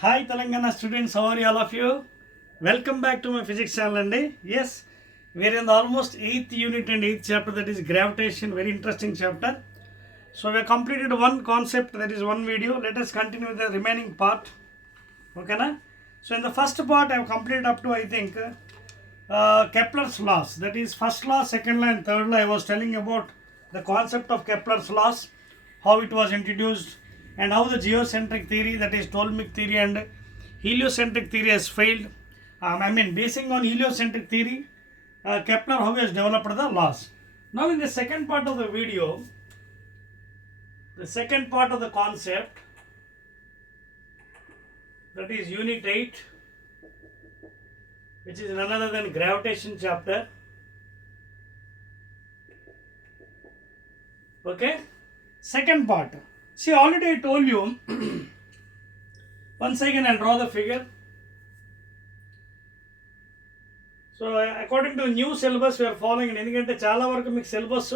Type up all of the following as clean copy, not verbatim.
Hi Telangana students, how are you all of you? Welcome back to my physics channel and yes, we are in the almost 8th unit and 8th chapter, that is gravitation, very interesting chapter. So we have completed one concept, that is one video. Let us continue with the remaining part. Okay na? So in the first part I have completed up to I think Kepler's laws, that is first law, second law and third law. I was telling about the concept of Kepler's laws, how it was introduced and how the geocentric theory, that is Ptolemaic theory and heliocentric theory has failed. Basing on heliocentric theory, Kepler how he has developed the laws. Now in the second part of the video, the second part of the concept, that is unit 8, which is none other than gravitation chapter. Okay, second part. See, already I told you. Once again I'll draw the figure. So according to new syllabus we are following. ఎందుకంటే చాలా వరకు మీకు సిలబస్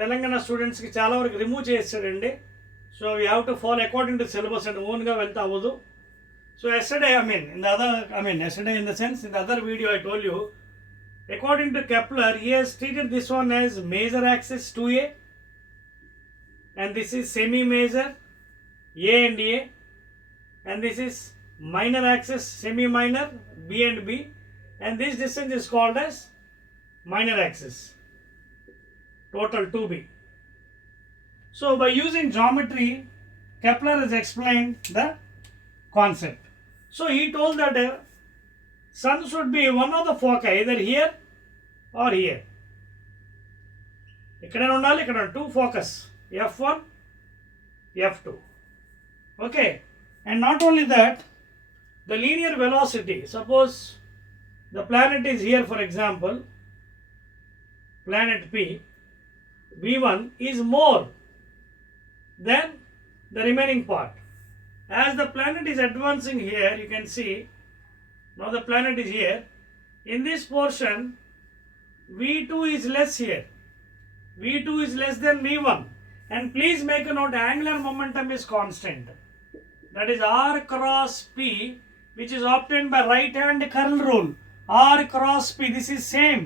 తెలంగాణ స్టూడెంట్స్కి చాలా వరకు రిమూవ్ చేస్తాడండి. So we have to follow according to syllabus and ఓన్గా వెళ్తే అవ్వదు. So yesterday, in the sense, in the other video I told you, according to Kepler, he has treated this one as major axis 2A, and this is semi-major A and A, and this is minor axis semi-minor B and B, and this distance is called as minor axis, total 2B. So by using geometry, Kepler has explained the concept. So he told that sun should be one of the foci, either here or here. ikkada undali, ikkada two focus, F1, F2. Okay, and not only that, the linear velocity, suppose the planet is here, for example, planet P, V1 is more than the remaining part. As the planet is advancing here, you can see, now the planet is here. In this portion, V2 is less here. V2 is less than V1. And please make a note, angular momentum is constant. That is R cross P, which is obtained by right hand curl rule. R cross P, this is same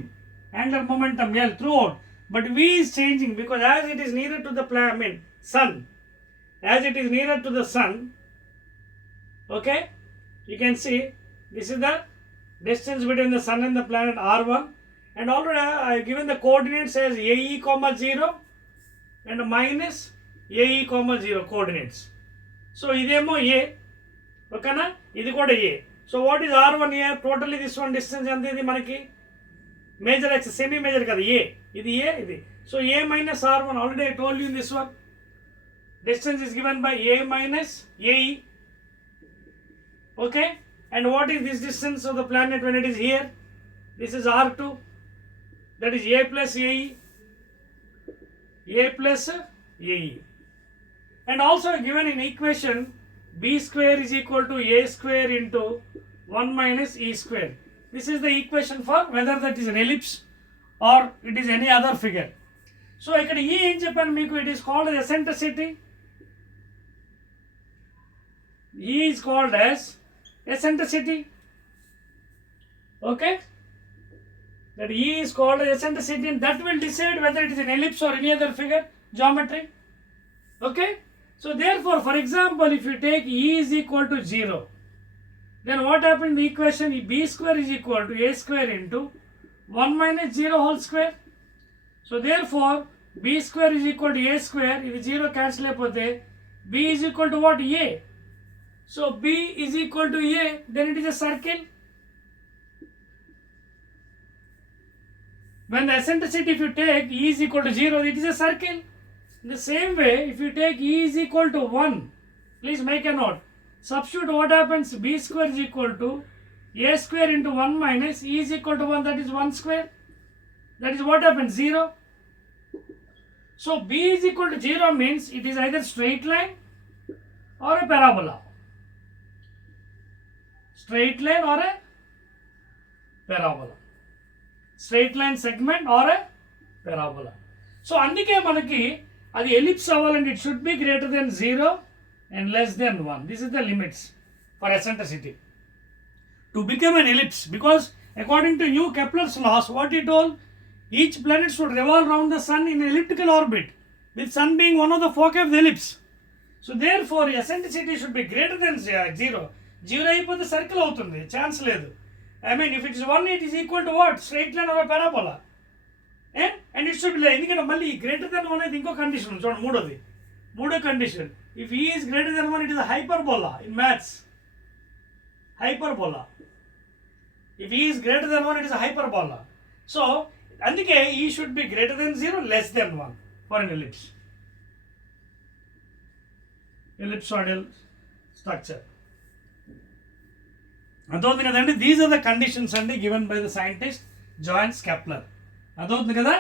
angular momentum L throughout. But V is changing because as it is nearer to the sun, as it is nearer to the sun, okay, you can see this is the distance between the sun and the planet R1, and already I have given the coordinates as AE, 0 and minus AE, 0 coordinates. So idemo A, okay na, idi kuda A. So what is R1 here? Totally this one distance ante idi manaki major axis, semi major kada A, idi A, idi. So A minus R1, already I told you in this one, distance is given by A minus AE. Okay, and what is this distance of the planet when it is here? This is R2, that is A plus AE, A plus AE. And also given in equation, B square is equal to A square into 1 minus E square. This is the equation for whether that is an ellipse or it is any other figure. So ikkada E in Japan meeku it is called as eccentricity. E is called as eccentricity. Okay, that E is called as eccentricity, and that will decide whether it is an ellipse or any other figure, geometry. Okay, so therefore, for example, if you take E is equal to 0, then what happens in the equation? B square is equal to A square into 1 minus 0 whole square. So therefore, B square is equal to A square. If 0 cancel ayipothe, B is equal to what? A. So B is equal to A, then it is a circle. When the eccentricity, if you take E is equal to 0, it is a circle. In the same way, if you take E is equal to 1, please make a note. Substitute what happens? B square is equal to A square into 1 minus E is equal to 1, that is 1 square. That is what happens? 0. So B is equal to 0 means it is either straight line or a parabola. Straight line or a parabola. Straight line segment or a parabola. So అందుకే మనకి అది ellipse అవ్వాలంటే it should be greater than 0 and less than 1. This is the limits for eccentricity. To become an ellipse, because according to new Kepler's laws, what he told, each planet should revolve around the sun in an elliptical orbit, with sun being one of the foci of the ellipse. So therefore eccentricity should be greater than 0. 0 అయిపోతే circle అవుతుంది, ఛాన్స్ లేదు. I mean, if it is 1, it is equal to what? Straight line or a parabola. And it should be like, ఎందుకంటే మళ్ళీ greater than 1 అనేది ఇంకో కండిషన్ చూడండి, మూడో condition. If E is greater than 1, it is a hyperbola in maths. Hyperbola. If E is greater than 1, it is a hyperbola. So అందుకే E should be greater than 0, less than 1 for an ellipse. Ellipsoidal structure. అర్థమవుతుంది కదండి. These are the conditions అండి given by the scientist Johannes Kepler. అర్థమవుతుంది కదా.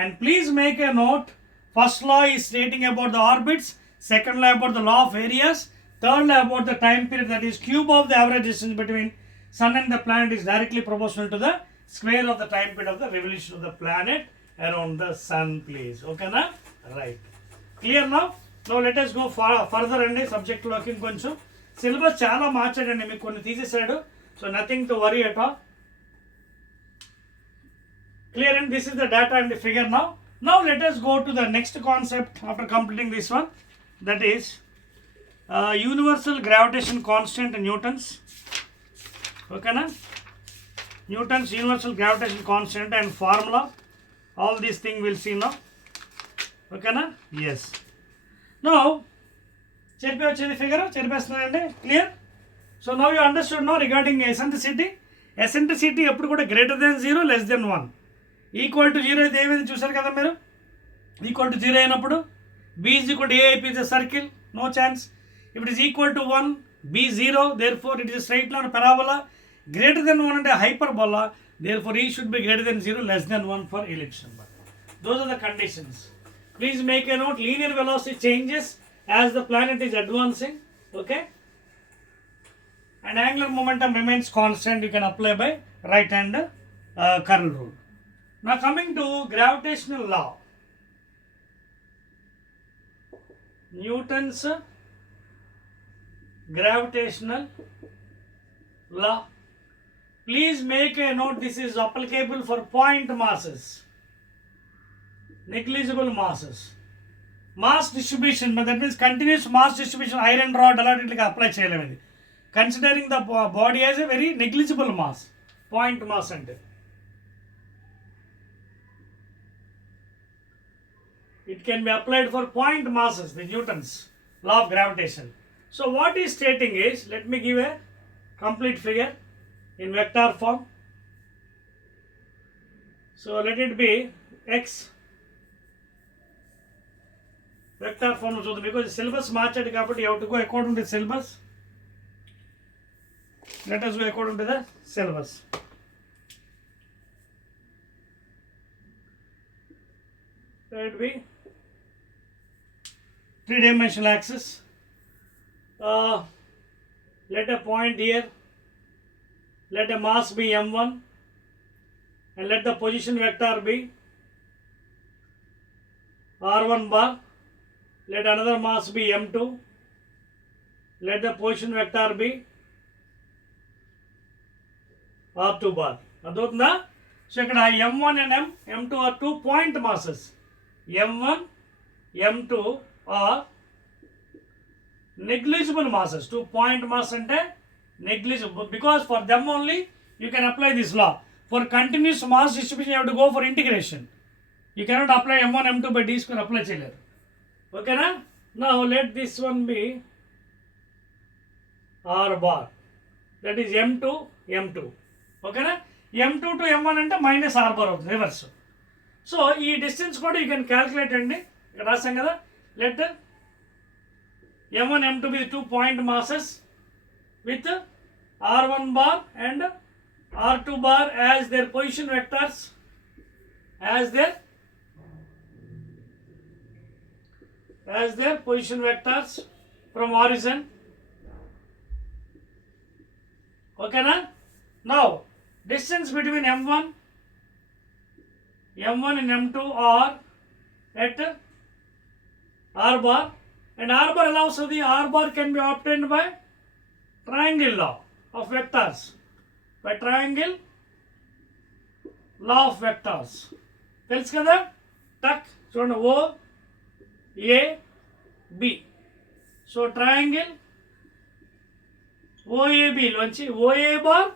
And please make a note. First law is stating about the orbits, second law about the law of areas, third law about the time period, that is cube of the average distance between sun and the planet is directly proportional to the square of the time period of the revolution of the planet around the sun, please. Okay na? Right. Clear now? Now let us go further and subject loki koncham syllabus chaala marchadandi, meeku konni teesesadu, so nothing to worry at all. Clear? And this is the data and the figure now. Now let us go to the next concept after completing this one, that is universal gravitation constant in newtons. Okay na? Newton's universal gravitation constant and formula, all these things we'll see now. Okay na? Yes. Now చెరిపేవచ్చేది figure చెరిపేస్తున్నానండి. Clear? So now you understood no regarding eccentricity. Eccentricity ఎప్పుడు కూడా greater than 0, less than 1. Equal to 0 అయితే ఏమైంది చూసారు కదా మీరు. Equal to 0 అయినప్పుడు b is equal to a if it is a circle, no chance. If it is equal to 1, b 0, therefore it is a straight line, parabola. Greater than 1 and a hyperbola, therefore e should be greater than 0, less than 1 for ellipse number. Those are the conditions. Please make a note. Linear velocity changes as the planet is advancing, okay, and angular momentum remains constant. You can apply by right hand curl rule. Now coming to gravitational law, Newton's gravitational law. Please make a note, this is applicable for point masses, negligible masses. Mass distribution, but that means continuous mass distribution, iron rod అలాంటికి apply చేయలేము. ఇది considering the body as a very negligible mass, point mass అంటే. It can be applied for point masses, the Newton's law of gravitation. So what is stating is, let me give a complete figure in vector form. So let it be x vector form చూద్దాం, because syllabus మార్చాడు కాబట్టి you have to go according to the syllabus. Let us go according to the syllabus. Let it be 3-dimensional axis. Let a point here, let a mass be m1, and let the position vector be r1 bar. Let another mass be m2, let the position vector be r2 bar. అర్థమవుతుందా? సో ఇక్కడ m1 and m2 are 2 point masses. m1, m2 are negligible masses. 2 point mass ante negligible, because for them only you can apply this law. For continuous mass distribution you have to go for integration. You cannot apply m1 m2 by d square, apply cheyaleru. Okay na? Now let this one be r bar, that is m2 m2. Okay na? m2 to m1 ante minus r bar అవుతుంది, reverse. So ఈ distance కూడా you can calculate అండి. ఇక్కడ రాసాం కదా. Let m1 m2 be 2 point masses with r1 bar and r2 bar as their position vectors, as their position vectors from origin. Okay na? Now distance between m1 and m2 are at r bar, and r bar allows the r bar can be obtained by triangle law of vectors. By triangle law of vectors. తెలుసు కదా? టక్ చూడండి O A B. So triangle OAB లోంచి OA bar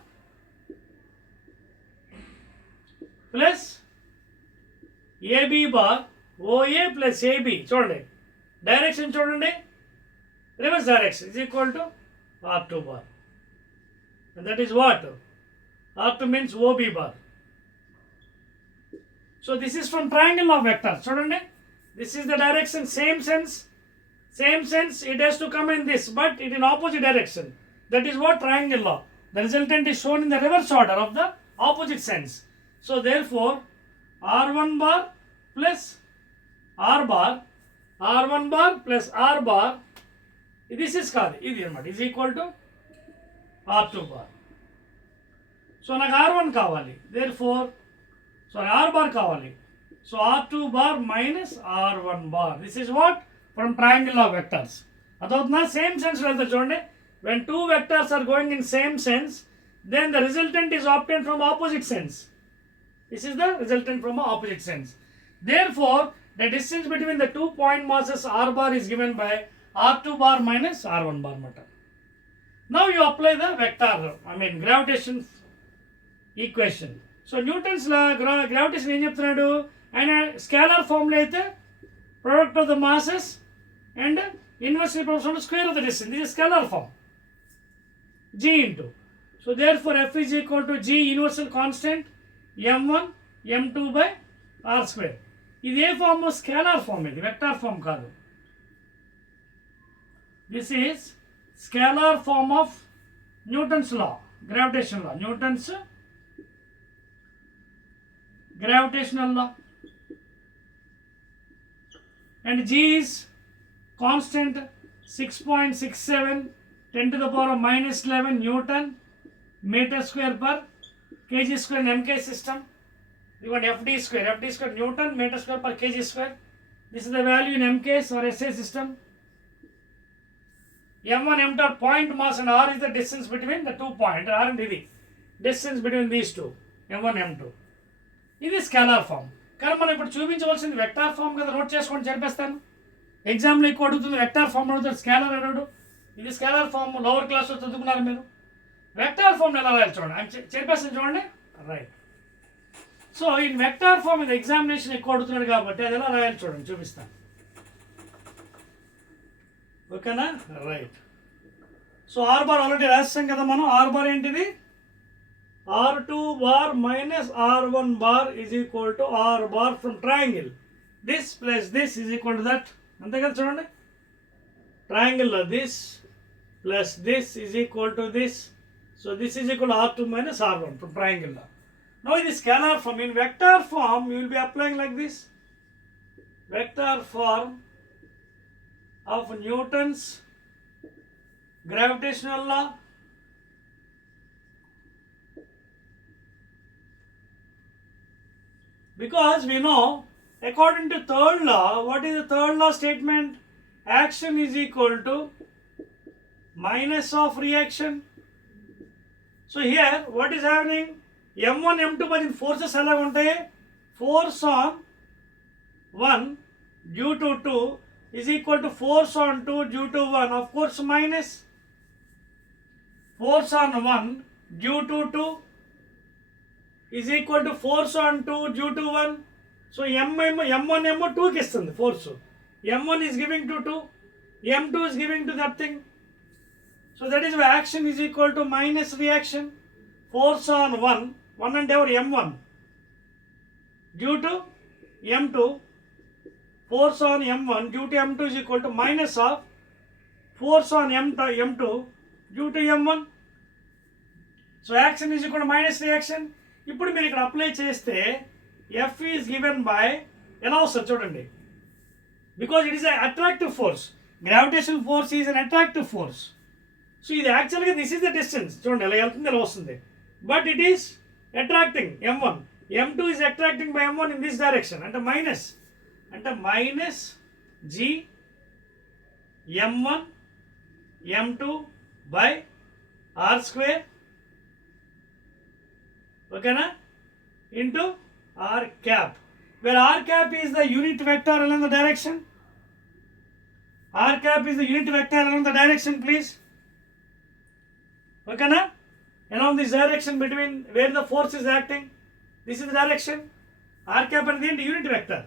plus AB bar OA plus AB చూడండి డైరెక్షన్ చూడండి reverse direction is equal to R2 bar. And that is what? R2 means OB bar. So this is from triangle of vectors. Chudandi, this is the direction, same sense, it has to come in this, but it in opposite direction. That is what triangle law. The resultant is shown in the reverse order of the opposite sense. So therefore, R1 bar plus R bar, R1 bar plus R bar, this is called, is equal to R2 bar. So నాకు R1 కావాలి, therefore R bar కావాలి. So R2 bar minus R1 bar. This is what? From triangle of vectors. అదవుతుందా? Same sense వెళ్తా చూడండి. When two vectors are going in same sense, then the resultant is obtained from opposite sense. This is the resultant from opposite sense. Therefore, the distance between the 2 point masses R bar is given by R2 bar minus R1 bar matter. Now you apply the vector, gravitation equation. So Newton's law, gravitation ఏం చెప్తున్నాడు? ఆయన scalar formula అయితే product of the masses and inversely proportional to square of the distance. This is scalar form. G into. So therefore F is equal to G universal constant m1 m2 by r square. ఇది ఏ form? Scalar form, ఇది vector form కాదు. This is scalar form of Newton's law, gravitation law, Newton's gravitational law. And G is constant 6.67 10 to the power of minus 11 Newton meter square per kg square in MK system. You want FD square Newton meter square per kg square. This is the value in MKs or SA system. M1 M2 are point mass and R is the distance between the 2 points. R and D, distance between these two, M1 M2. ఇది scalar form. కానీ మనం ఇప్పుడు చూపించవలసింది vector form కదా, నోట్ చేసుకొని చెప్పేస్తాను. ఎగ్జామ్లో ఎక్కువ అడుగుతుంది వెక్టార్ ఫామ్ అడుగుతుంది, స్కేలార్ అడుగుడు. ఇది స్కేలార్ ఫామ్, లోవర్ క్లాస్లో చదువుకున్నారు మీరు. వెక్టార్ ఫామ్ ఎలా రాయాలి చూడండి, చెప్పేస్తాను చూడండి. రైట్. సో ఈ వెక్టార్ ఫామ్ ఇది ఎగ్జామినేషన్ ఎక్కువ అడుగుతున్నాడు కాబట్టి అది ఎలా రాయాలి చూడండి, చూపిస్తాను. ఓకేనా? Right. So r bar already రాస్తాం కదా మనం. ఆర్ బార్ ఏంటిది? R2 bar minus R1 bar is equal to R bar from triangle. This plus this is equal to that. అంతే కదా చూడండి. Triangle లో this plus this is equal to this. So this is equal to R2 minus R1 from triangle law. Now in the scalar form, in vector form you will be applying like this. Vector form of Newton's gravitational law. Because we know, according to third law, what is the third law statement? Action is equal to minus of reaction. So here, what is happening? M1, M2 by forces ఎలా ఉంటాయి? Force on 1 due to 2 is equal to force on 2 due to 1. Of course, minus force on 1 due to 2 is equal to force on 2 due to 1. So M1 M2 కి ఇస్తుంది force. M1 is giving to 2, M2 is giving to that thing. So that is why action is equal to minus reaction. Force on 1 and over M1 due to M2. Force on M1 due to M2 is equal to minus of force on M2 due to M1. So action is equal to minus reaction. ఇప్పుడు మీరు ఇక్కడ అప్లై చేస్తే F is given by ఎలా వస్తుంది చూడండి. Because it is an attractive force. Gravitational force is an attractive force. So ఇది యాక్చువల్గా this is the distance. చూడండి ఎలా వెళ్తుంది, ఎలా వస్తుంది. But it is attracting M1. M2 is attracting by M1 in this direction. అంటే minus G M1 M2 by r square, okay na, into r cap, where r cap is the unit vector along the direction. R cap is the unit vector along the direction, please. Okay na? Along this direction between where the force is acting. This is the direction. R cap at the end unit vector.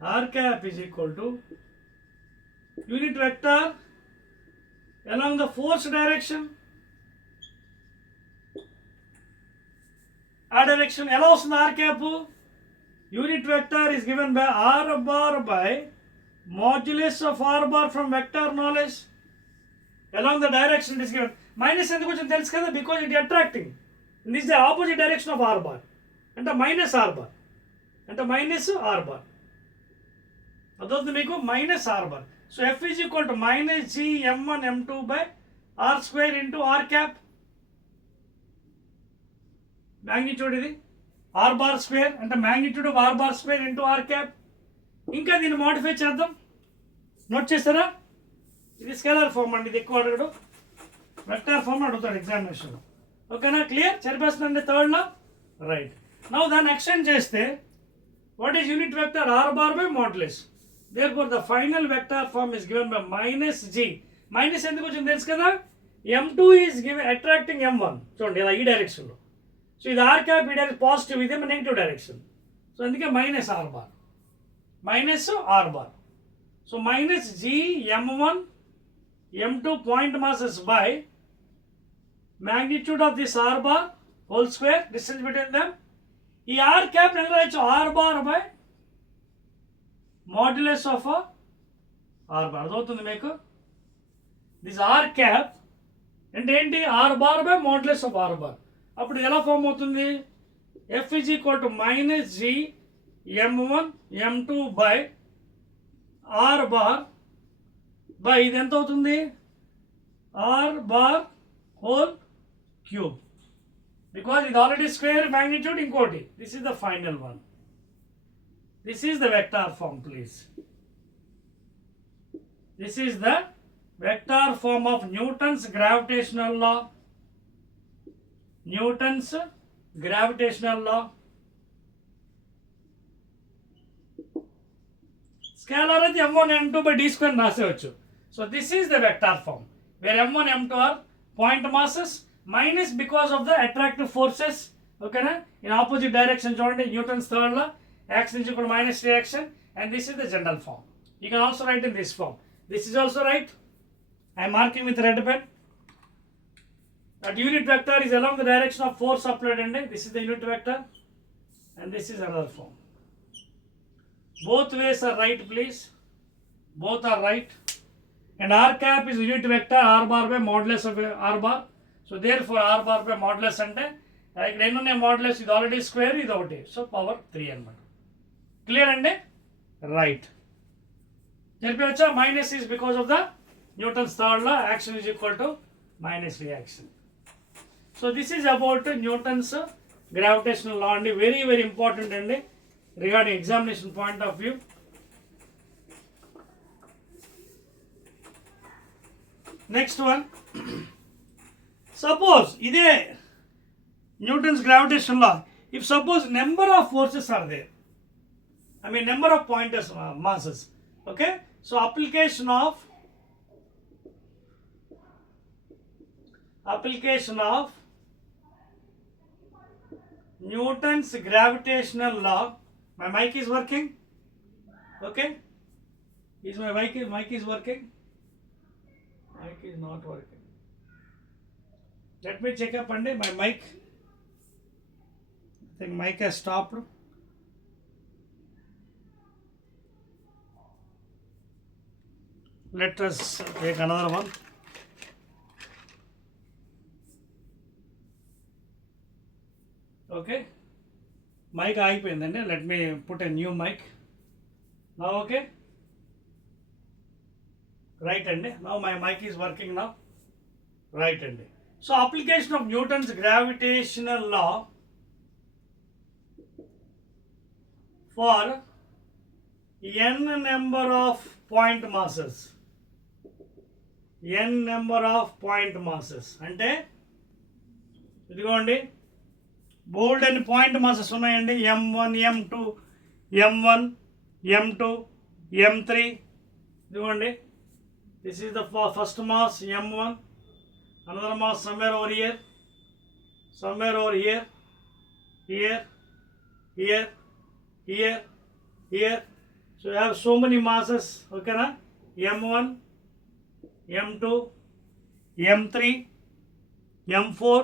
R cap is equal to unit vector along the force direction. R direction allows the R cap. Unit vector is given by R bar by modulus of R bar from vector knowledge. Along the direction it is given. Minus ఎందుకు వచ్చింది తెలుసు కదా, because it is attracting. And this is the opposite direction of R bar. అంటే minus R bar. అంటే minus R bar. అదవుతుంది మీకు minus R bar. So F is equal to minus G M1 M2 by R square into R cap. Magnitude ఇది R bar square అంటే magnitude of R bar square into R cap. ఇంకా దీన్ని మోడిఫై చేద్దాం. నోట్ చేస్తారా? ఇది scalar form అండి, ఇది ఎక్కువ అడగడు, వెక్టర్ ఫామ్ అడుగుతాడు ఎగ్జామినేషన్. ఓకేనా? క్లియర్? సరిపోతుందండి థర్డ్లో. రైట్. నౌ దాన్ని ఎక్స్టెండ్ చేస్తే what is unit vector r bar by modulus. Therefore the final vector form is given by minus g. Minus ఎందుకు వచ్చింది తెలుసు కదా, M2 is given attracting M1. చూడండి ఇలా ఈ డైరెక్షన్లో. సో ఇది ఆర్ క్యాప్, ఈ డైరెక్షన్ పాజిటివ్, ఇదే నెగిటివ్ డైరెక్షన్. సో అందుకే minus r bar, minus r bar. So minus g M1 M2 point masses by magnitude of this R bar whole square, distance between them. ఈ R cap ఎలా రాయొచ్చు, R bar by modulus of R bar. అర్థమవుతుంది మీకు? This R cap అంటే ఏంటి, R bar by modulus of R bar. అప్పుడు ఎలా ఫామ్ అవుతుంది, F is equal to minus G M1 M2 by R bar by ఇది ఎంత అవుతుంది, R bar whole cube, because ఇది ఆల్రెడీ స్క్వేర్ magnitude ఇంకోటి. This is the final one. This is the vector form please. This is the vector form of Newton's gravitational law. Newton's gravitational law. Scalar అయితే M1 M2 by d square రాసేవచ్చు. So this is the vector form where M1 M2 are point masses minus because of the attractive forces. Okay na? In opposite direction చూడండి, Newton's third law, action is equal to minus reaction, and this is the general form. You can also write in this form. This is also right. I am marking with red pen. That unit vector is along the direction of force applied, and this is the unit vector, and this is another form. Both ways are right, please. Both are right. And R cap is unit vector R bar by modulus of R bar. So therefore R bar by modulus అంటే ఇక్కడ ఎన్ని ఉన్నాయి modulus, ఇది already square, ఇది ఒకటి, so power 3 అన్నమాట. క్లియర్ అండి? Right. చెప్పవచ్చా? Minus is because of the Newton's third law, action is equal to minus reaction. So this is about Newton's gravitational law అండి. వెరీ వెరీ ఇంపార్టెంట్ అండి regarding examination point of view. Next one. Suppose ide Newton's gravitation law, if suppose number of forces are there, I mean number of pointers, masses, okay, so application of Newton's gravitational law. My mic is working. Okay, is my mic is working? Mic is not working. Let me check up and my mic. I think mic has stopped. Let us take another one. Okay, mic అయిపోయిందండి. Let me put a new mic. Now okay, right అండి. Now my mic is working now. Right అండి. So application of Newton's gravitational law for n number of point masses. n number of point masses. అంటే ఇదిగోండి బోల్డ్ అని point masses ఉన్నాయండి. m1 m2 m1 m2 m3. ఇదిగోండి this is the first mass m1, another mass somewhere over here, somewhere over here, here, here, here, here. So you have so many masses, okay na? m1 m2 m3 m4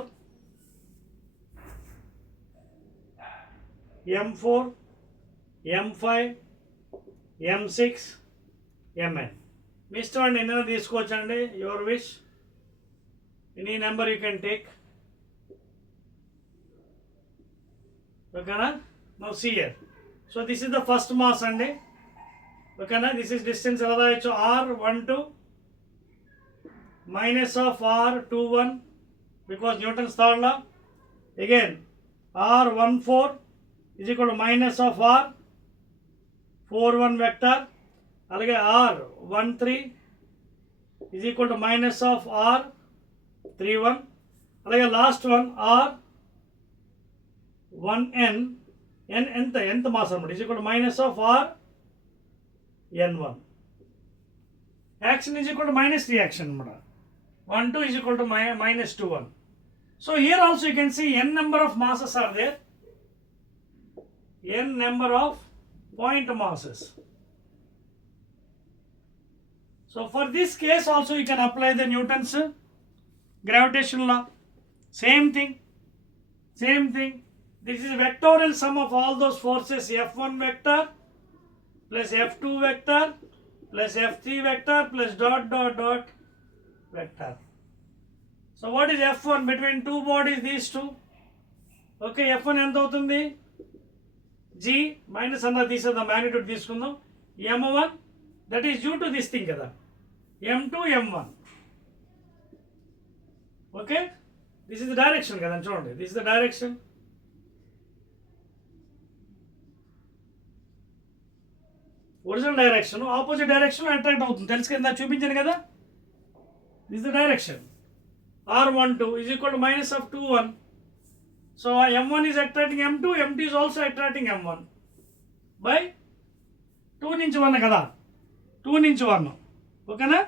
m4 m5 m6 mn. మీ ఇష్టం అండి, ఎన్నైనా తీసుకోవచ్చండి, your wish. Any number you can take. ఓకేనా? Now see here. So this is the first mass అండి. ఓకేనా? This is distance ఎలా రాయొచ్చు? r12 minus of r21 because Newton's third law. Again r14 is equal to minus of r41 vector. అలాగే r13 is equal to minus of r31. అలాగే last one r1n, n ఎంత మాస్ అన్నమాట, is equal to minus of rn1. Action is equal to minus reaction అన్నమాట. 1 2 is equal to minus 2 1. So here also you can see n number of masses are there, n number of point masses. So for this case also you can apply the Newton's gravitation law. Same thing. This is vectorial sum of all those forces, F1 vector plus F2 vector plus F3 vector plus dot vector. So what is F1 between two bodies, these two? Okay, F1 ఎంత అవుతుంది? G minus అన్న తీసేద్దాం, magnitude తీసుకుందాం. M1 that is due to this thing కదా, M2 M1. Okay, this is the direction కదా చూడండి, this is the direction. Original direction opposite direction attract అవుతుంది, తెలుసు కదా, చూపించాను కదా. This is the direction. r12 is equal to minus of 2 1. So m1 is attracting m2, m2 is also attracting m1 by 2 నుంచి 1 కదా, 2 నుంచి 1. ఓకేనా?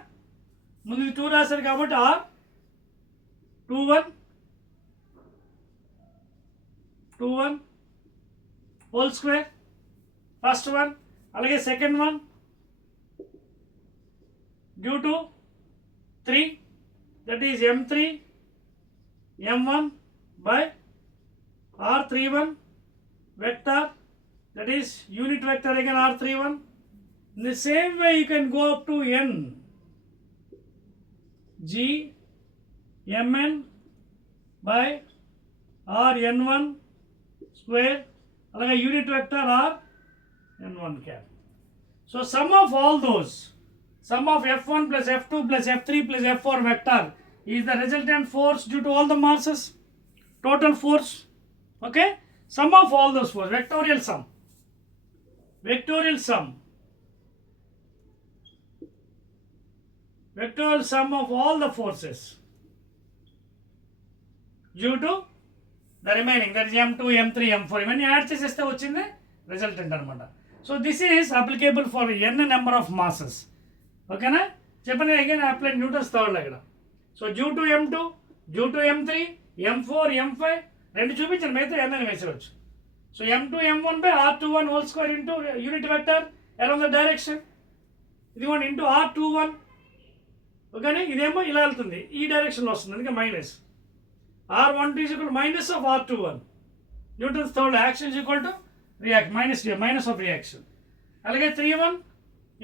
ముందు 2 రాశారు కాబట్టి r21 whole square first one. అలాగే second one due to 3, that is m3 m1 by r31 vector, that is unit vector again r31. In the same way you can go up to n g mn by rn1 square, అలాగే unit vector rn1 cap. So sum of all those, sum of f1 plus f2 plus f3 plus f4 vector is the resultant force due to all the masses, total force. Okay, sum of all those force, vectorial sum of all the forces due to the remaining, that is m2 m3 m4, ఇవన్నీ యాడ్ చేసేస్తే వచ్చింది resultant అనమాట. So this is applicable for n number of masses. ఓకేనా? చెప్పండి again apply Newton's third law ఇక్కడ. So due to m2 due to m3 m4 m5 రెండు చూపించాను, మిగతా n అని వేసేవచ్చు. So m2 m1 by r21 whole square into unit vector around the direction, ఇదిగోండి into r21. ఓకేనా? ఇదేమో ఇలా వెళ్తుంది, ఈ డైరెక్షన్లో వస్తుంది, అందుకే minus. r12 is equal to minus of r21. Newton's third law, action is equal to react, minus of reaction. అలాగే 3 1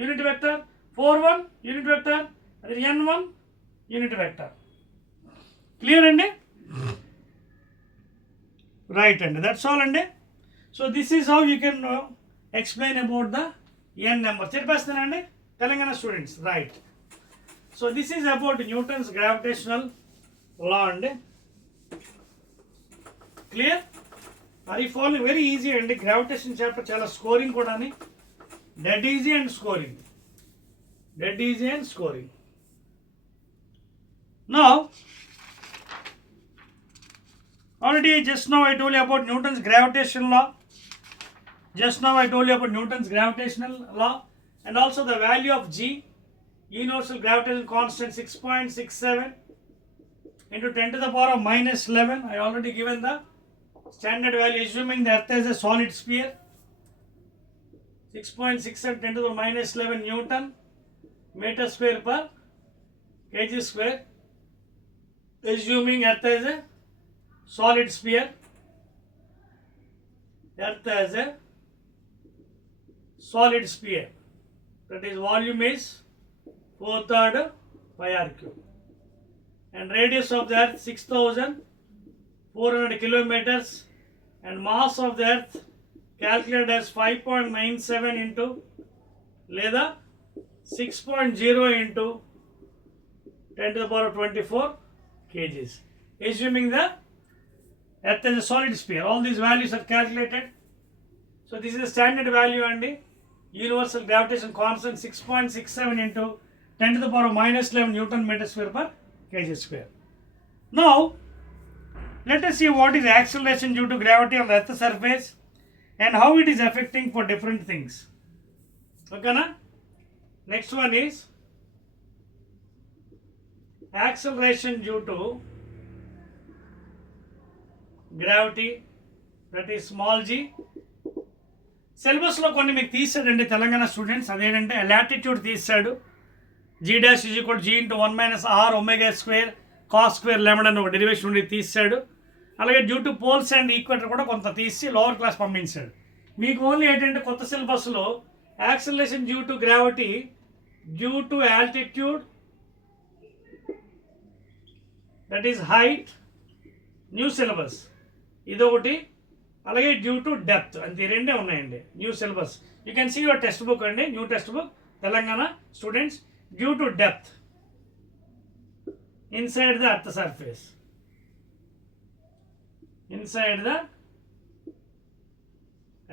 యూనిట్ వెక్టర్, 4 1 యూనిట్ వెక్టర్, అది n1 యూనిట్ వెక్టర్. క్లియర్ అండి? రైట్ అండి, దట్స్ ఆల్ అండి. So this is how you can explain about the n number. చెప్పేస్తానండి Telangana students, right. So this is about Newton's gravitational law అండి. Clear? Are you following? Very easy అండి, gravitation chapter చాలా scoring కూడా, dead easy and scoring. Now, already just now I told you about Newton's gravitation law. Just now I told you about Newton's gravitational law and also the value of G, universal gravitation constant 6.67 into 10 to the power of minus 11. I already given the standard value assuming the earth is a solid sphere. 6.67 10 to the minus 11 Newton meter square per kg square, assuming earth is a solid sphere. Earth as a solid sphere, that is volume is 4/3 pi r cube and radius of the earth 6,400 kilometers and mass of the earth calculated as 5.97 into లేదా 6.0 into 10 to the power of 24 kgs, assuming the earth is a solid sphere. All these values are calculated. So this is the standard value and the universal gravitation constant 6.67 into 10 to the power of minus 11 Newton meter square per kg square. Now let us see what is acceleration due to gravity on the earth's surface and how it is affecting for different things. Okay na? Next one is acceleration due to gravity, that is small g. Syllabus లో కొన్ని మీకు తీసాడండి Telangana students, అదేంటంటే latitude తీసాడు. g dash is equal g into 1 minus r omega square cos square lambda అని ఒక derivation నుండి తీసాడు. అలాగే due to poles and equator కూడా కొంత తీసి లోవర్ క్లాస్ పంపించాడు. మీకు ఓన్లీ ఏంటంటే కొత్త సిలబస్లో acceleration due to gravity, due to altitude that is height, new syllabus ఇదొకటి, అలాగే డ్యూ టు డెప్త్, అంతే రెండే ఉన్నాయండి new syllabus. You can see your text book అండి, new text book Telangana students. Due to depth inside the earth surface, inside the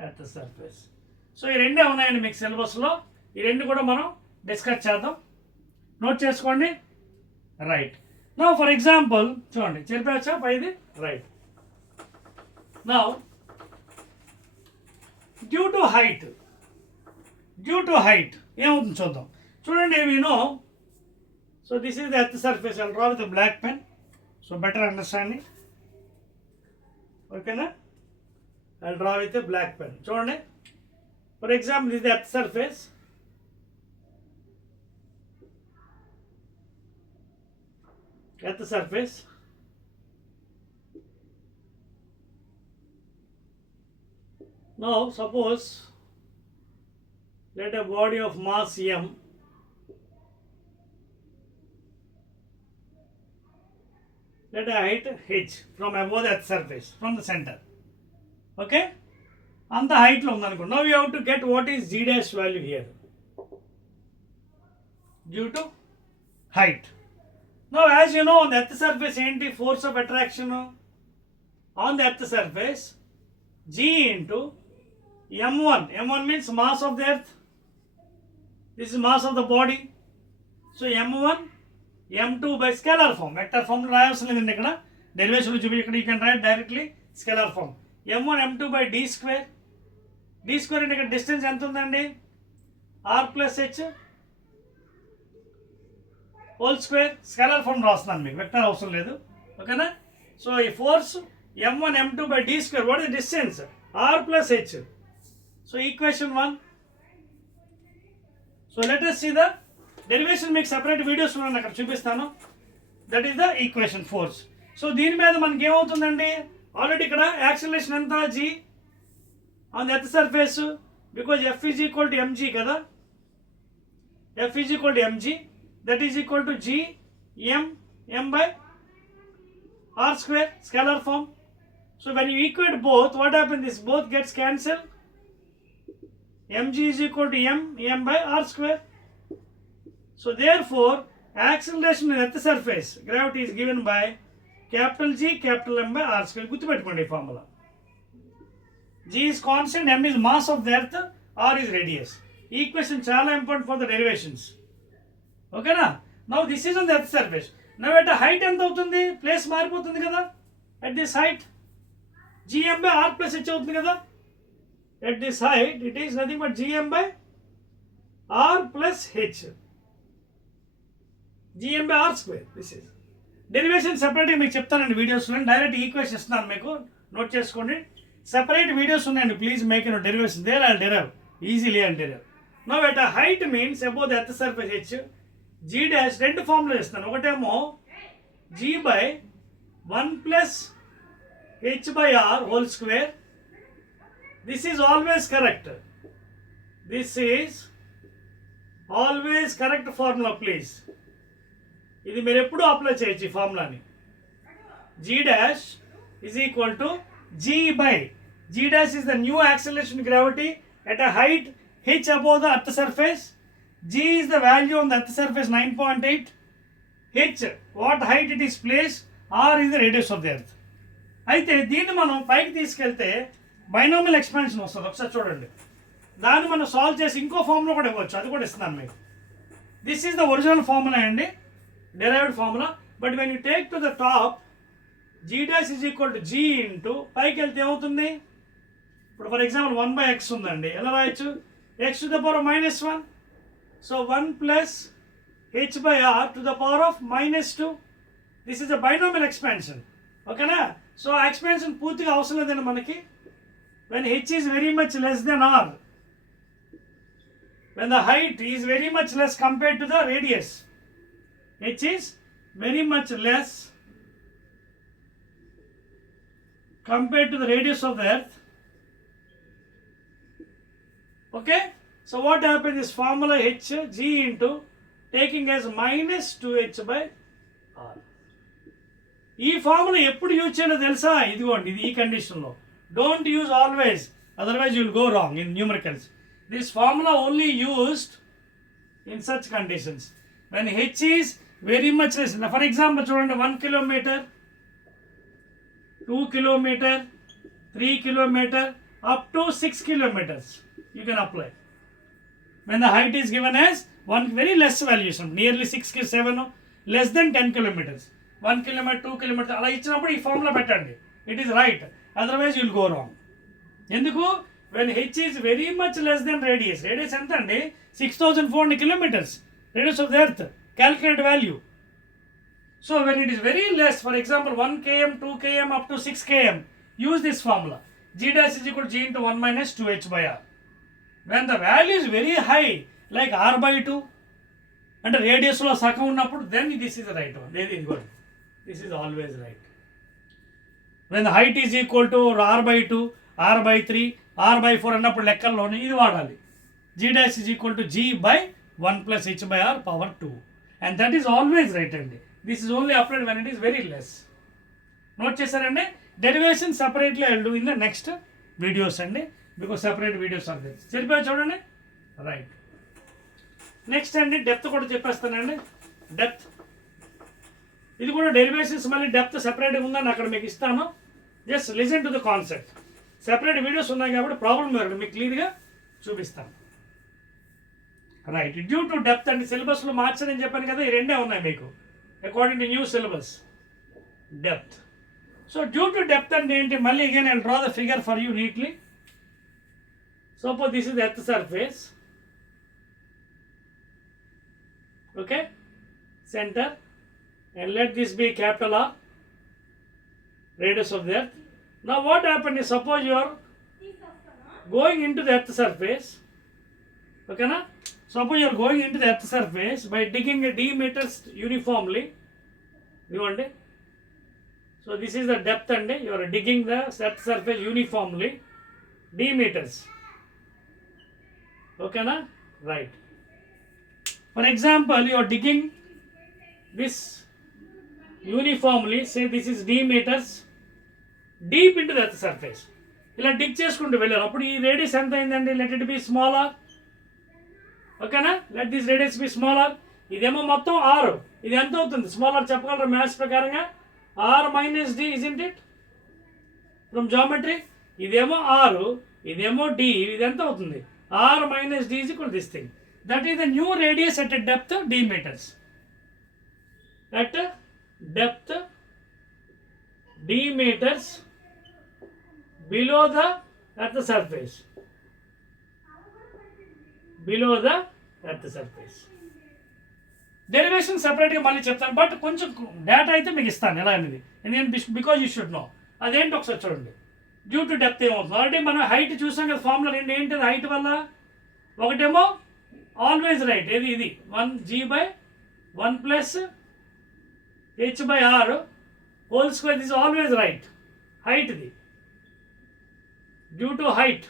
earth surface. సో ఈ రెండే ఉన్నాయండి మీకు సిలబస్లో, ఈ రెండు కూడా మనం డిస్కస్ చేద్దాం. నోట్ చేసుకోండి. రైట్. నౌ ఫర్ ఎగ్జాంపుల్ చూడండి, చెప్పాచా పైది. Right. Now due to height, due to height ఏమవుతుంది చూద్దాం. చూడండి, we know, so this is the earth surface. I'll draw with a black pen, so better understanding. Okay na? I'll draw with a black pen. చూడండి, for example, this is the earth surface. Earth surface. Now suppose let a body of mass m let a height h from above the earth surface, from the center. Okay, అంత height లో ఉందనుకోండి. Now we have to get what is g dash value here due to height. Now as you know, on the earth surface ఏంటి force of attraction on the earth surface, g into m1. m1 means mass of the earth, this is mass of the body. So m1 m2 by scalar form, vector form లో రాయాల్సిన లేదండి, ఇక్కడ derivation చూపి ఇక్కడ you can write directly scalar form. m1 m2 by d square, d square అంటే ఇక్కడ distance ఎంత ఉందండి, r plus h whole square. Scalar form రాస్తున్నాను మీకు, వెక్టర్ అవసరం లేదు. ఓకేనా? సో ఈ force m1 m2 by d square, what is distance, r plus h. So equation 1. So let us see the derivation. మీకు సెపరేట్ వీడియోస్ ఉన్నాను, అక్కడ చూపిస్తాను. That is the equation force. So దీని మీద మనకి ఏమవుతుందండి, ఆల్రెడీ ఇక్కడ యాక్సిలరేషన్ ఎంత g on the earth surface, because f is equal to mg కదా, f is equal to mg, that is equal to g m by r square, scalar form. So when you equate both, what happens, this both gets cancelled. mg is equal to m by r square. So therefore acceleration in earth surface, gravity is given by capital G capital M by r square. గుర్తుపెట్టుకోండి ఈ formula. G is constant, m is mass of the earth, r is radius. Equation చాలా important for the derivations. ఓకేనా? Now this is on the earth surface. Now at a height ఎంత అవుతుంది, ప్లేస్ మారిపోతుంది కదా. At this height gm by r plus h అవుతుంది కదా. At this height it is nothing but gm by r plus h, gm by r square. This is derivation separate మీకు చెప్తానండి వీడియోస్లో. Direct equation ఇస్తున్నాను మీకు, నోట్ చేసుకోండి. Separate videos ఉన్నాయండి, please make a derivation there. I derive easily and derive. No at height means above the earth surface h g dash రెండు formula ఇస్తాను. ఒకటేమో g by 1 plus h by r whole square. This is always correct. This is always correct formula please. ఇది మీరు ఎప్పుడు apply చేయొచ్చు ఈ ఫార్ములాని. G dash is equal to g by g dash is the new acceleration gravity at a height h above the earth surface. G is the value on the earth surface 9.8. h what height it is placed. r is the radius of the earth. అయితే దీన్ని మనం పైకి తీసుకెళ్తే binomial expansion వస్తుంది. ఒకసారి చూడండి, దాన్ని మనం సాల్వ్ చేసి ఇంకో ఫార్ములా కూడా ఇవ్వచ్చు, అది కూడా ఇస్తున్నాను మీకు. This is the original formula అండి, derived formula. But when you take to the top g dash is equal to g into పైకి వెళ్తే ఏమవుతుంది. ఇప్పుడు ఫర్ ఎగ్జాంపుల్ 1/x ఉందండి, ఎలా రాయొచ్చు, x to the power of -1. సో 1 plus h by r to the power of -2. This is a binomial expansion. ఓకేనా. సో ఆ ఎక్స్పాన్షన్ పూర్తిగా అవసరం లేదండి మనకి. When h is very much less than r, when the height is very much less compared to the radius, h is very much less compared to the radius of the earth. Okay, so what happens is formula h g into taking as -2h by r. ఈ ఫార్ములా ఎప్పుడు యూజ్ చేయాలో తెలుసా, ఇదిగోండి ఇది ఈ కండిషన్లో. Don't use always, otherwise you will go wrong in numericals. This formula only used in such conditions when h is very much less. For example చూడండి, 1 kilometre, 2 kilometer, 3 kilometer, up to 6 kilometers you can apply. When the height is given as one very less valuation, nearly 6 to 7, less than 10 kilometers, 1 kilometer, 2 kilometers, అలా ఇచ్చినప్పుడు ఈ formula పెట్టండి. It is right, otherwise you will go wrong. ఎందుకు, when h is very much less than radius. Radius ఎంత అండి, 6400 kilometers, radius of the earth, calculate value. So when it is very less, for example 1 km, 2 km, up to 6 km, use this formula. G dash is equal to g into 1 minus 2h by r. When the value is very high, like r by 2, and the radius lo sakam unnappudu, then this is the right one. This is always right. When the height is equal to r by 2, r by 3, r by 4 అన్నప్పుడు లెక్కల్లోనే ఇది వాడాలి. G dash is equal to g by 1 plus h by r power 2. And that is always right అండి. This is only applied when it is very less. Note చేశారండి. Derivation separately I will do in the next videos అండి, because separate videos are there. సరిపోయి చూడండి, right. Next అండి డెప్త్ కూడా చెప్పేస్తానండి. డెప్త్ ఇది కూడా డెరివేషన్స్ మళ్ళీ డెప్త్ సెపరేట్గా ఉందని అక్కడ మీకు ఇస్తాను. Just listen to the concept. Separate videos ఉన్నాయి కాబట్టి ప్రాబ్లం లేదు, మీకు క్లియర్గా చూపిస్తాను. రైట్, డ్యూ టు డెప్త్ అండి. సిలబస్లో మార్చని చెప్పాను కదా, ఈ రెండే ఉన్నాయి మీకు according to new syllabus. Depth. So due to depth and enti malli again I will draw the figure for you neatly. Suppose this is the earth surface. Okay, center, and let this be capital R, radius of the earth. Now what happened is, suppose you are going into the earth surface. Okay na? Suppose you are going into the earth surface by digging a d meters uniformly. You want it? So this is the depth and you are digging the earth surface uniformly, d meters. Okay na? Right. For example, you are digging this uniformly, say this is d meters, deep into the earth surface. ఇలా డిగ్ చేసుకుంటూ వెళ్ళారు. అప్పుడు ఈ radius ఎంత అయిందండి, let it be smaller. ఓకేనా, let this radius be smaller. ఇదేమో మొత్తం ఆర్, ఇది ఎంత అవుతుంది స్మాలర్ చెప్పగలరా మ్యాథ్స్ ప్రకారంగా? R minus d, isn't it from geometry? ఇదేమో ఆర్, ఇదేమో డి, ఇది ఎంత అవుతుంది? R minus d is equal this thing. That is the new radius at a depth d meters. At d meters below the earth surface. Below the earth surface. Derivation separately మళ్ళీ చెప్తాను, బట్ కొంచెం డేటా అయితే మీకు ఇస్తాను ఎలా అనేది, ఎందుకంటే బికాజ్ యూ షుడ్ నో. అదేంటి ఒకసారి చూడండి. డ్యూ టు డెప్త్ ఏమవుతుంది, ఆల్రెడీ మనం హైట్ చూసాం కదా, ఫార్ములా రెండు ఏంటిది హైట్ వల్ల. ఒకటేమో ఆల్వేస్ రైట్, ఏది ఇది 1g/1 + h/r whole square is always right, height ఇది due to height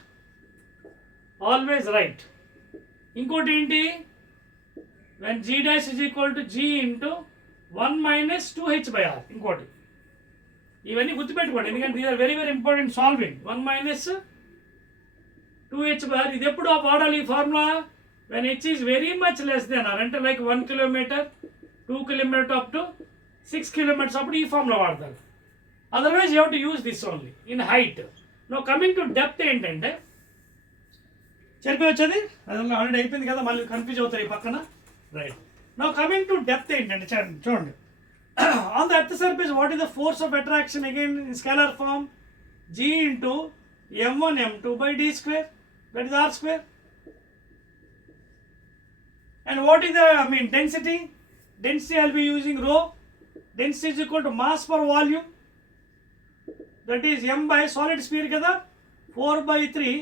always right. ఇంకోటి ఏంటి, when g dash is equal to g into 1 - 2h/r. ఇంకోటి ఇవన్నీ గుర్తుపెట్టుకోండి, ఎందుకంటే these are very very important solving. 1 - 2h/r ఇది ఎప్పుడు వాడాలి ఈ formula, when h is very much less than r, అంటే like 1 kilometre 2 kilometre up to 6 kilometres, అప్పుడు ఈ ఫార్ములా వాడతారు. Otherwise you have to use this only in height. Now coming to depth ఏంటంటే, సరిపోయి వచ్చేది అది ఆల్రెడీ అయిపోయింది కదా, మళ్ళీ కన్ఫ్యూజ్ అవుతారు ఈ పక్కన. Right, now coming to depth ఏంటంటే చూడండి. On the earth surface what is the force of attraction again in scalar form, g into m1 m2/d², that is r². And what is the density? Density I'll be using rho. Density is equal to mass per volume, that is m by solid sphere kada 4/3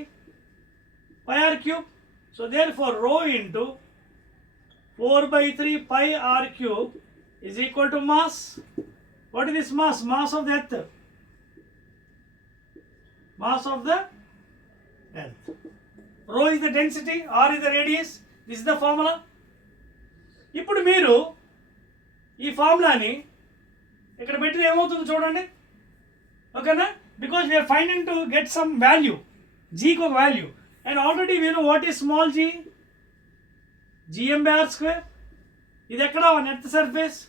pi r cube. So therefore rho into 4/3 pi r cube is equal to mass. What is this mass? Mass of the earth. Mass of the earth. Rho is the density, r is the radius. This is the formula. ఇప్పుడు మీరు ఈ ఫార్ములాని ఇక్కడ పెట్టి ఏమవుతుందో చూడండి, ఓకేనా? Because we are finding to get some value, జీకి ఒక value, and already we know what is small g, gm/r². ఇది ఎక్కడ on earth surface.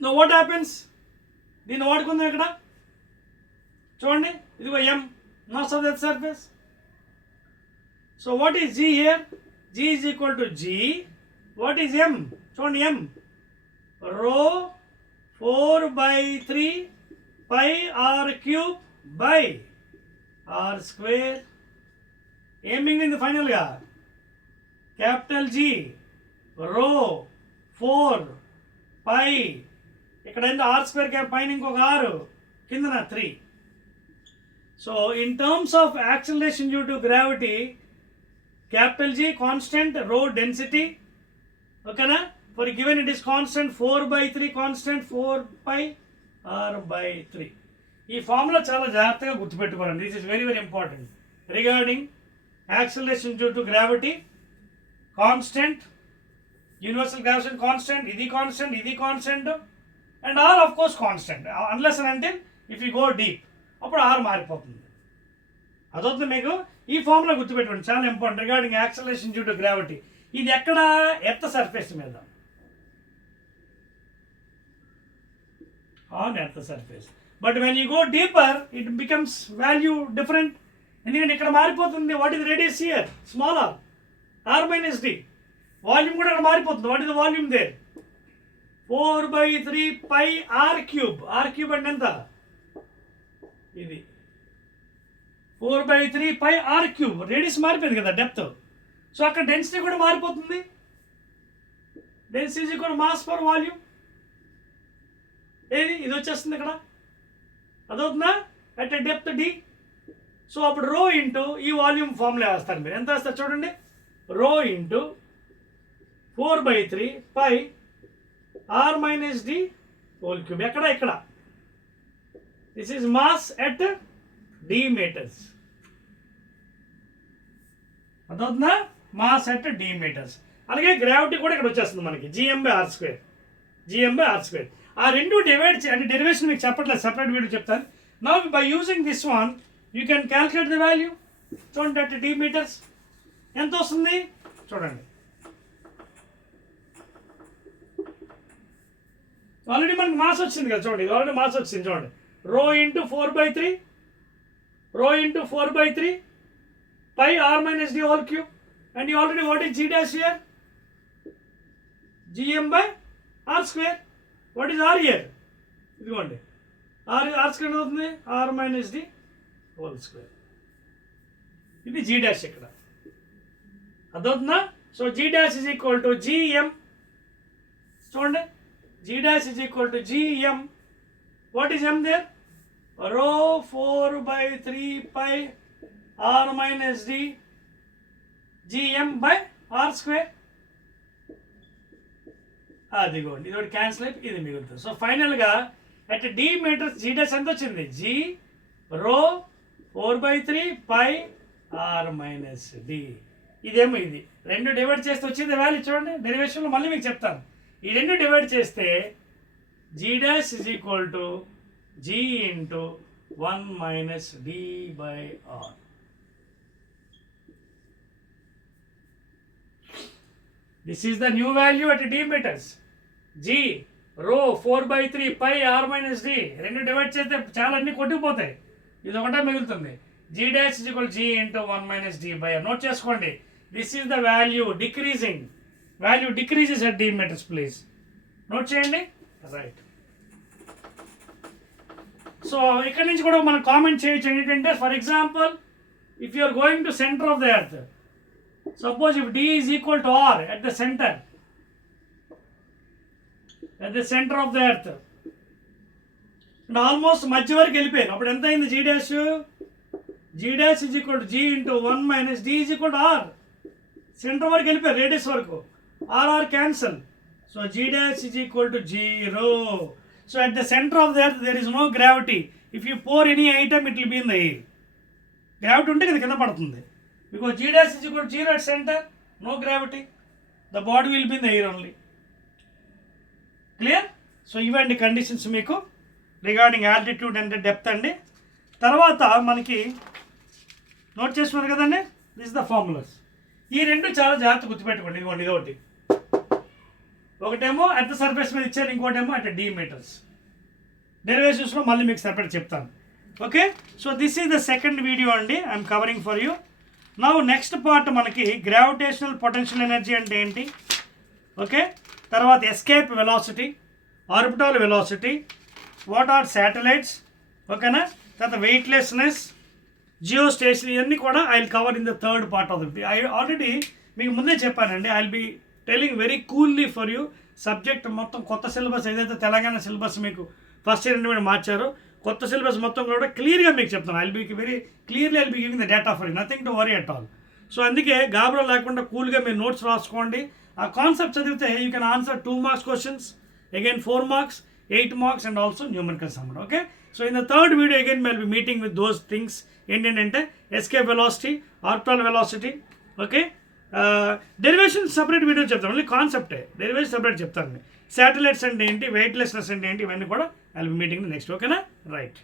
Know what happens, దీన్ని వాడుకుందాం ఇక్కడ చూడండి, ఇదిగో m, mass of the earth surface. So what is g here, g is equal to g, what is m, చూడండి m, rho 4/3 pi r³/r². ఏం మిగిలింది ఫైనల్గా, క్యాపిటల్ G రో 4 పై, ఇక్కడ r² క్యాప్ పైన ఇంకొక r, కిందన 3. So in terms of acceleration due to gravity, capital G constant, rho density, ఓకేనా? For given it is constant 4/3 constant 4 pi r/3. ఈ ఫార్ములా చాలా జాగ్రత్తగా గుర్తుపెట్టుకోవాలండి. This is very very important regarding acceleration due to gravity, constant, universal gravitation constant, ఇది constant, and r of course constant, unless and until if you go deep, అప్పుడు r మారిపోతుంది. అదొద్దు మీకు ఈ ఫార్ములా గుర్తుపెట్టుకోండి, చాలా important regarding acceleration due to gravity. ఇది ఎక్కడ, ఎర్త్ సర్ఫేస్ మీద, on earth surface. But when you go deeper it becomes value different, ఎందుకంటే ఇక్కడ మారిపోతుంది. What is radius here, small r - d. Volume కూడా ఇక్కడ మారిపోతుంది. What is the volume there, 4/3 pi r³. r³ అంటే ఎంత, ఇది 4/3 pi r³. రేడియస్ మారిపోయింది కదా, డెప్త్. సో అక్కడ డెన్సిటీ కూడా మారిపోతుంది. Density is equal mass per volume, ఏది ఇది వచ్చేస్తుంది ఇక్కడ, అదవుతుందా, అట్ డెప్త్ d. సో అప్పుడు రో ఇంటూ ఈ వాల్యూమ్ ఫార్ములా వేస్తారు మీరు, ఎంత వేస్తారు చూడండి, rho into 4/3 pi r - d whole cube. ఎక్కడ, ఇక్కడ this is mass at d meters, అదవుతుందా, మాస్ ఎట్ d మీటర్స్. అలాగే గ్రావిటీ కూడా ఇక్కడ వచ్చేస్తుంది మనకి, gm/r². ఆ రెండు డివైడ్ అంటే డెరివేషన్ మీకు చెప్పట్లేదు, సెపరేట్ వీడియో చెప్తాను. Now by using this one you can calculate the value. చూడండి అట్ d మీటర్స్ ఎంత వస్తుంది చూడండి. ఆల్రెడీ మనకి మాస్ వచ్చింది కదా చూడండి, ఆల్రెడీ మాస్ వచ్చింది చూడండి, rho into 4/3 pi r - d whole cube. And you already what is g dash here, gm/r². What is r here? ఇదిగోండి ఆర్ స్క్వేర్ అవుతుంది, r minus d whole square. ఇది జీ డాష్ ఇక్కడ అర్థవుతుందా? So g dash is equal to GM. చూడండి g dash is equal to GM. What is m there? Rho 4/3 pi r minus d GM by r square. అదిగోండి ఇది ఒకటి cancel అయిపోయి ఇది మిగులుతుంది. సో ఫైనల్గా at d meters g dash ఎంత వచ్చింది? G rho 4/3 pi r minus D. ఇదేమో ఇది రెండు డివైడ్ చేస్తే వచ్చింది వాల్యూ. చూడండి డెరివేషన్లో మళ్ళీ మీకు చెప్తాను. ఈ రెండు డివైడ్ చేస్తే g dash is equal to g into 1 minus d by r. This is the new value at d meters. G rho 4/3 pi r minus d రెండు డివైడ్ చేస్తే చాలా అన్ని కొట్టుకుపోతాయి, ఇది ఒకటే మిగులుతుంది. G dash is equal g into 1 minus d by r. Note చేసుకోండి, this is the value decreasing. Value decreases at d meters please. Note చేయండి. రైట్. సో ఇక్కడ నుంచి కూడా మనం కామెంట్ చేయొచ్చు ఏంటంటే, for example if you are going to centre of the earth, suppose if d is equal to r at the center of the earth and almost మధ్య వరకు వెళ్ళిపోయాను, అప్పుడు ఎంత అయింది? G dash is equal to g into 1 minus d is equal to r. Centre వరకు వెళ్ళిపోయారు, radius వరకు. R cancel. So g dash is equal to 0. So at the centre of the earth there is no gravity. If you pour any item it will be in the air. Gravity ఉంటే కదా కింద పడుతుంది. Because g dash is equal to 0 at center, no gravity, the body will be in the air only. Clear? So ఇవండి కండిషన్స్ మీకు regarding altitude and depth అండి. తర్వాత మనకి నోట్ చేసుకున్నారు కదండి, దిస్ ద ఫార్ములాస్. ఈ రెండు చాలా జాగ్రత్త గుర్తుపెట్టుకోండి. ఇదిగోండి ఇదొకటి, ఒకటేమో అట్ ద సర్ఫేస్ మీద ఇచ్చారు, ఇంకోటేమో అట్ డి మీటర్స్. డెరివేషన్స్లో మళ్ళీ మీకు సెపరేట్ చెప్తాను. Okay, so this is the second video అండి I'm covering for you. Now next part మనకి గ్రావిటేషనల్ పొటెన్షియల్ ఎనర్జీ అంటే ఏంటి, ఓకే, తర్వాత escape velocity, orbital velocity, what are satellites, ఓకేనా, తర్వాత వెయిట్లెస్నెస్, జియోస్టేషన్, ఇవన్నీ కూడా I will cover in the third part of the video. I already మీకు ముందే చెప్పానండి, I will be telling very coolly for you. Subject మొత్తం కొత్త సిలబస్ ఏదైతే తెలంగాణ సిలబస్ మీకు ఫస్ట్ ఇయర్ నుండి మార్చారో, కొత్త సిలబస్ మొత్తం కూడా క్లియర్గా మీకు చెప్తాను. I will be very clearly I will be giving the data for you, nothing to worry at all. So అందుకే గాబరా లేకుండా కూల్గా మీరు నోట్స్ రాసుకోండి. ఆ కాన్సెప్ట్ చదివితే you can answer 2 marks questions, again 4 marks, 8 marks and also numerical sum. Okay, so in the third video again I will be meeting with those things. ఏంటంటే escape velocity, orbital velocity, okay, derivation separate video చెప్తాను, only కాన్సెప్టే, derivation separate చెప్తాను. Satellites అంటే ఏంటి, weightlessness అంటే ఏంటి, ఇవన్నీ కూడా I will be meeting next. ఓకేనా? రైట్.